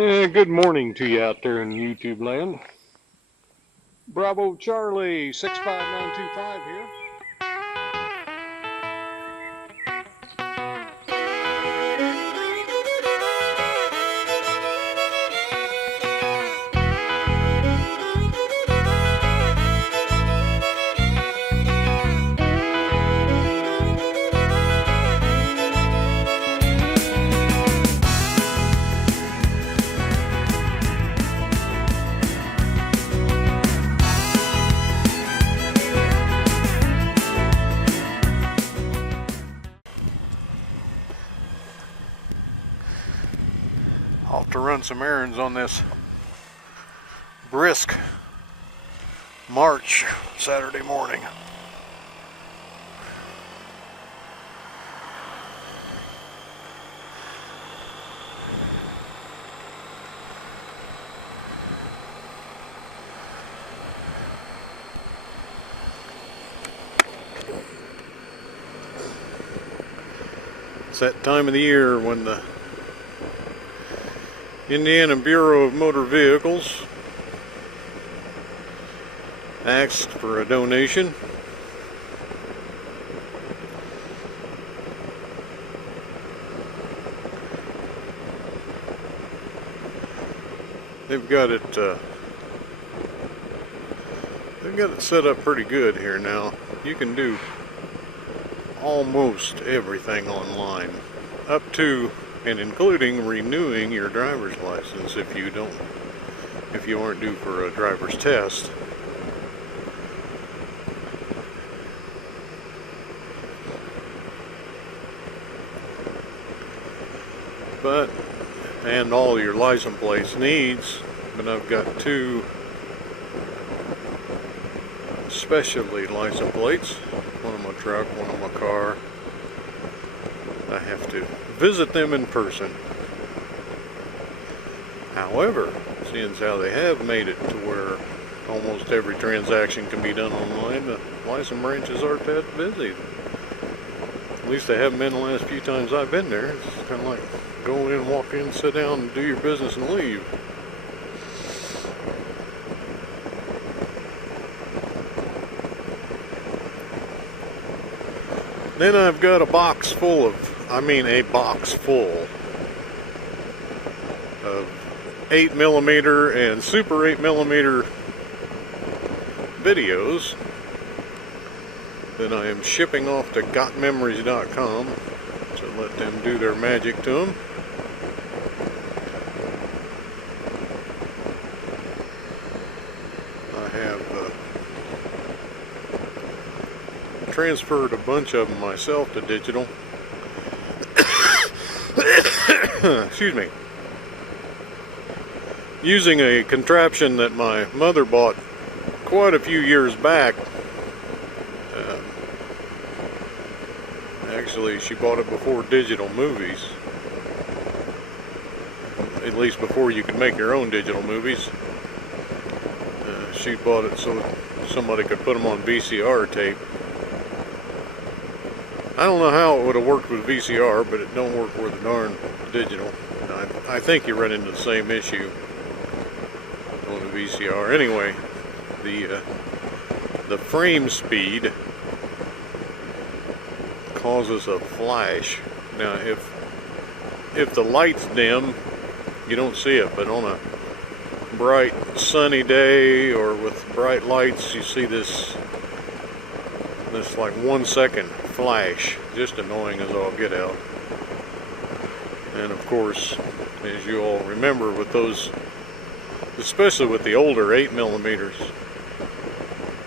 Good morning to you out there in YouTube land. Bravo Charlie 65925 here. Off to run some errands on this brisk March Saturday morning. It's that time of the year when the Indiana Bureau of Motor Vehicles asked for a donation. They've got it set up pretty good here now. You can do almost everything online, up to and including renewing your driver's license if you aren't due for a driver's test. And all your license plates needs, but I've got two specialty license plates, one on my truck, one on my car. I have to visit them in person. However, seeing as how they have made it to where almost every transaction can be done online, the license branches aren't that busy. At least they haven't been the last few times I've been there. It's kind of like go in, walk in, sit down, and do your business and leave. Then I've got a box full of 8mm and super 8mm videos that I am shipping off to gotmemories.com to let them do their magic to them. I have transferred a bunch of them myself to digital. Excuse me. Using a contraption that my mother bought quite a few years back. Actually, she bought it before digital movies. At least before you could make your own digital movies. She bought it so somebody could put them on VCR tape. I don't know how it would have worked with VCR, but it don't work with the darn digital. I think you run into the same issue on the VCR. Anyway, the frame speed causes a flash. Now, if the light's dim, you don't see it, but on a bright sunny day or with bright lights, you see this like 1 second flash. Just annoying as all get out. And of course, as you all remember with those, especially with the older 8mm,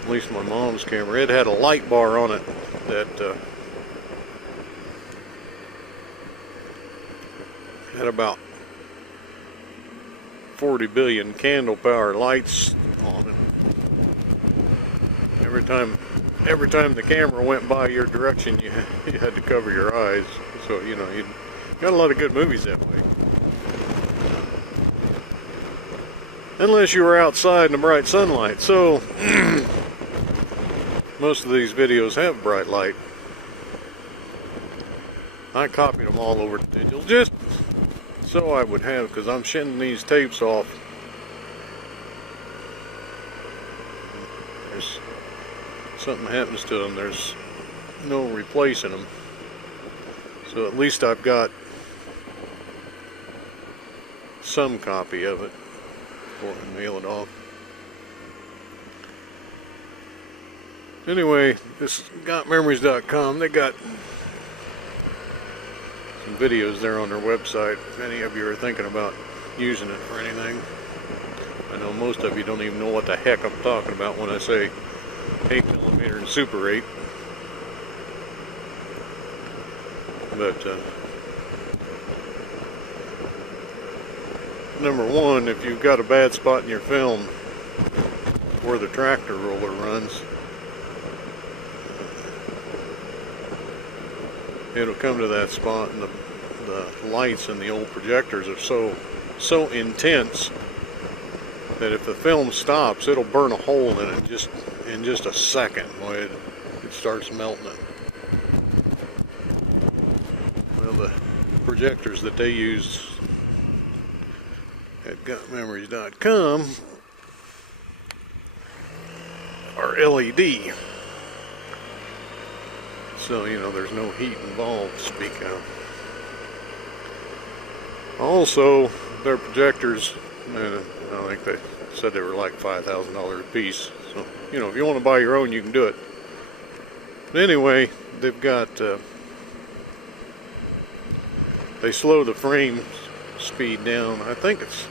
at least my mom's camera, it had a light bar on it that had about 40 billion candle power lights on it. Every time the camera went by your direction, you had to cover your eyes. So, you know, you got a lot of good movies that way. Unless you were outside in the bright sunlight. So, most of these videos have bright light. I copied them all over to digital. So I would have, because I'm shitting these tapes off. There's something happens to them, there's no replacing them. So at least I've got some copy of it before I mail it off. Anyway, this is gotmemories.com. They got some videos there on their website if any of you are thinking about using it for anything. I know most of you don't even know what the heck I'm talking about when I say 8mm and Super 8. But number one, if you've got a bad spot in your film where the tractor roller runs, it'll come to that spot, and the lights in the old projectors are so intense that if the film stops, it'll burn a hole in it in just a second when it starts melting it. Well, the projectors that they use at gotmemories.com are LED. So, you know, there's no heat involved to speak of. Also, their projectors, I think they said they were like $5,000 a piece. So, you know, if you want to buy your own, you can do it. But anyway, they've got, they slow the frame speed down. I think it's,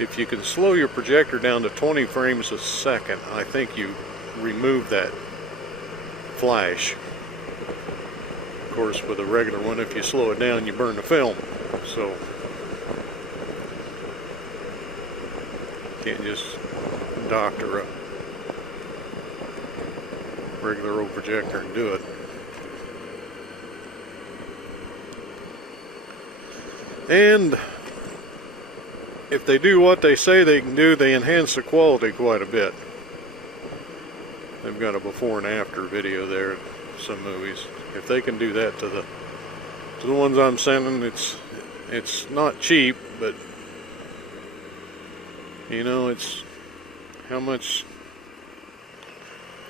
if you can slow your projector down to 20 frames a second, I think you remove that flash. Of course, with a regular one, if you slow it down, you burn the film. So, you can't just doctor a regular old projector and do it. And if they do what they say they can do, they enhance the quality quite a bit. They've got a before and after video there in some movies. If they can do that to the ones I'm sending, it's not cheap, but you know, it's how much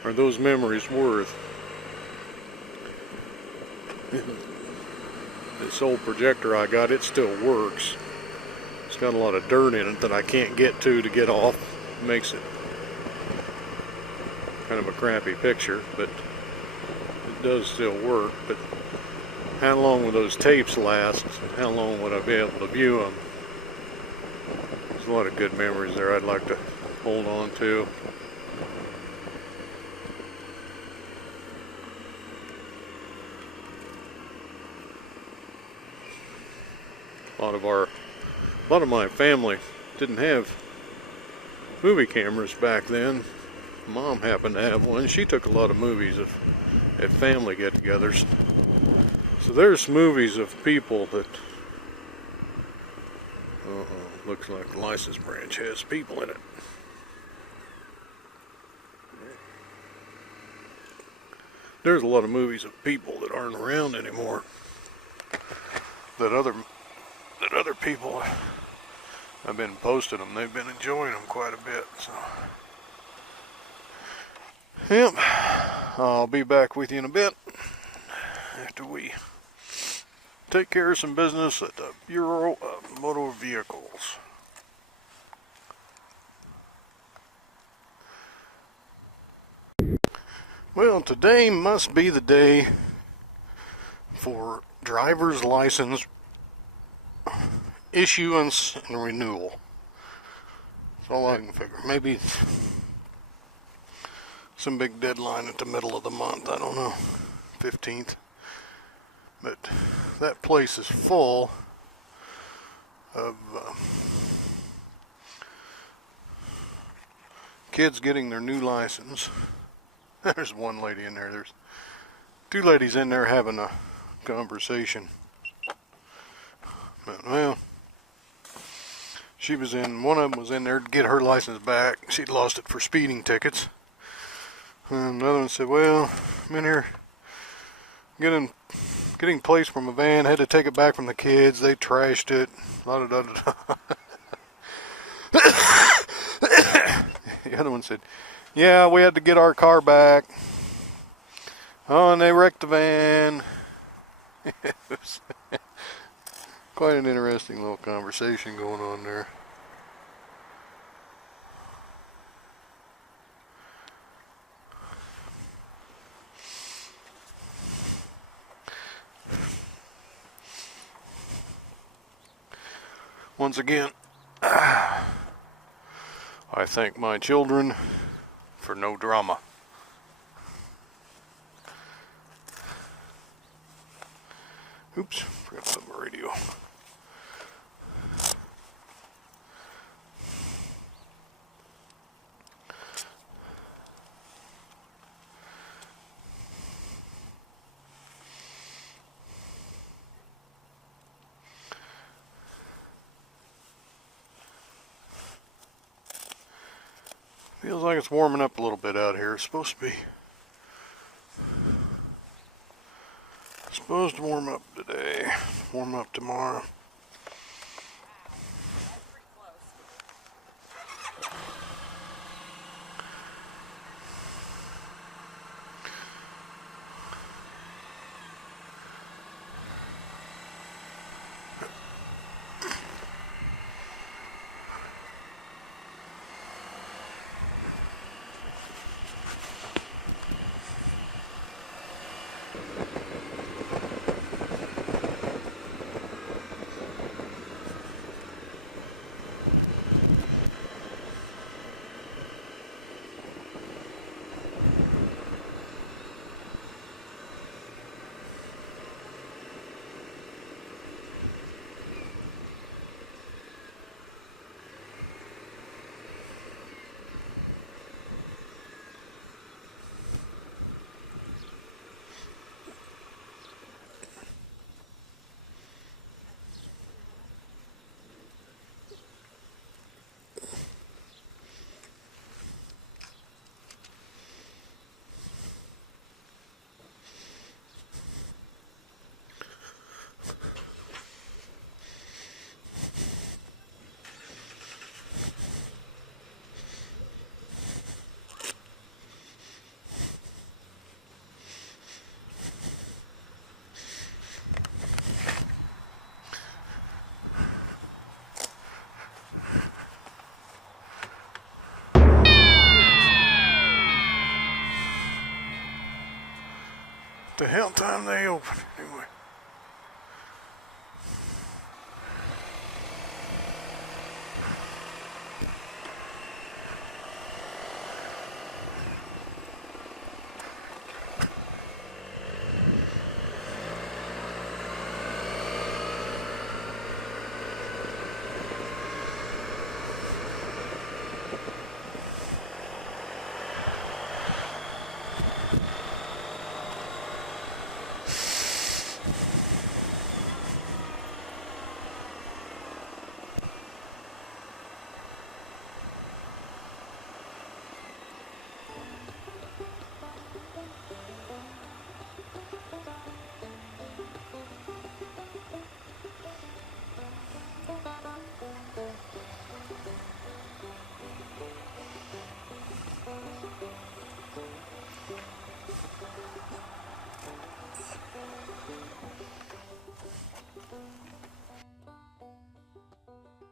are those memories worth? This old projector I got, it still works. It's got a lot of dirt in it that I can't get to get off. It makes it kind of a crappy picture, but it does still work. But how long will those tapes last? How long would I be able to view them? There's a lot of good memories there I'd like to hold on to. A lot of my family didn't have movie cameras back then. Mom happened to have one. She took a lot of movies at family get-togethers. So there's movies of people that, looks like the license branch has people in it. There's a lot of movies of people that aren't around anymore. That other people have been posting them. They've been enjoying them quite a bit. So, yep. I'll be back with you in a bit after we take care of some business at the Bureau of Motor Vehicles. Well, today must be the day for driver's license issuance and renewal. That's all I can figure. Maybe some big deadline at the middle of the month. I don't know. 15th. But that place is full of kids getting their new license. There's one lady in there. There's two ladies in there having a conversation. But, well, one of them was in there to get her license back. She'd lost it for speeding tickets. And another one said, well, I'm in here getting getting placed from a van. Had to take it back from the kids. They trashed it. The other one said, yeah, we had to get our car back. Oh, and they wrecked the van. It was quite an interesting little conversation going on there. Once again, I thank my children for no drama. Oops, forgot to put my radio. Feels like it's warming up a little bit out here. It's supposed to be. It's supposed to warm up today. Warm up tomorrow. The hell time they open?